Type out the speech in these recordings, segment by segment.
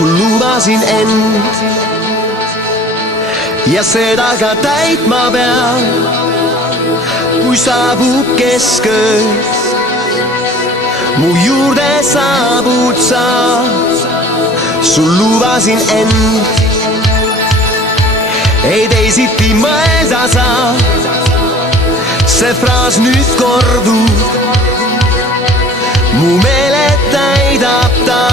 sul lubasin end ja seda ka täitma pean, kui saabub kesköö. Mu juurde saabud sa, sul lubasin end. Ei teisiti mõelda saa, see fraas nüüd kordub, mu meele täidab ta.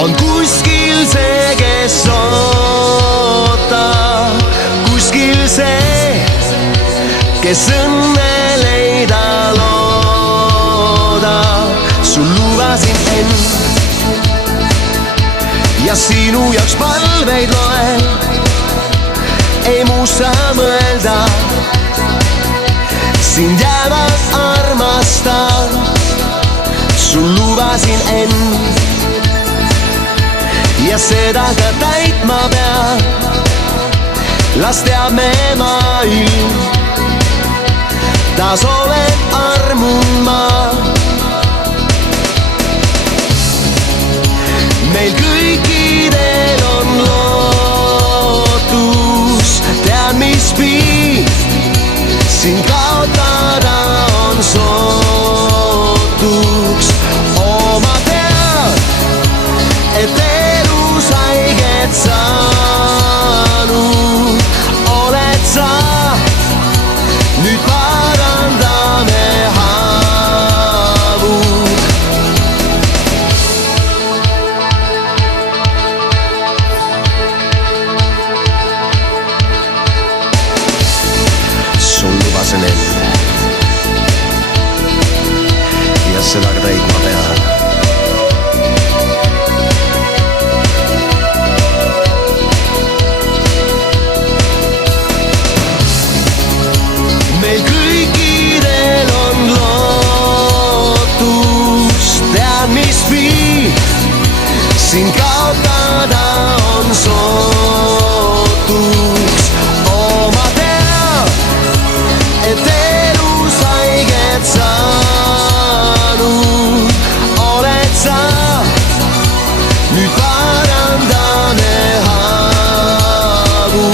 On kuskil see, kes ootab, kuskil see, kes õnne leida loodab. Sul lubasin end ja sinu jaoks palveid loen, ei muussa mõelda, sind jäävalt armastan. Sul lubasin end ja seda ka täitma pean, las teab me maailm, taas olen armun ma. Meil kõikidel on lootus, tean mis viib, sind kaotada on sootuks. Ma tean, et elus haiget saanud oled sa, nüüd parandame haavu. Sul lubasin end ja seda ka täitma pean. Meil kõikidel on lootus, tean mis viib, sind kaotada on sootuks. Ma tean, et elus haiget saanud oled sa, nüüd parandame haavu.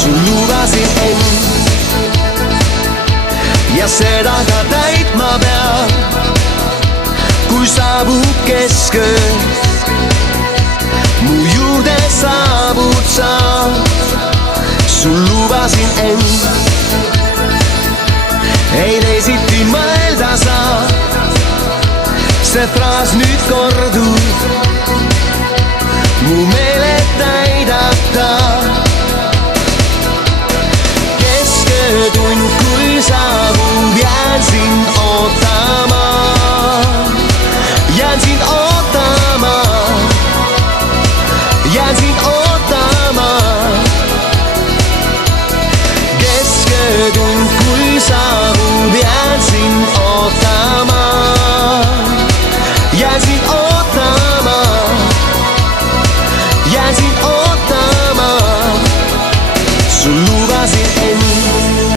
Sul lubasin end ja seda ka täitma pean, kui saabub kesköö. Mu juurde saabud sa, sul lubasin end. Ei teisiti mõelda saa, see fraas nüüd kordub, mu meele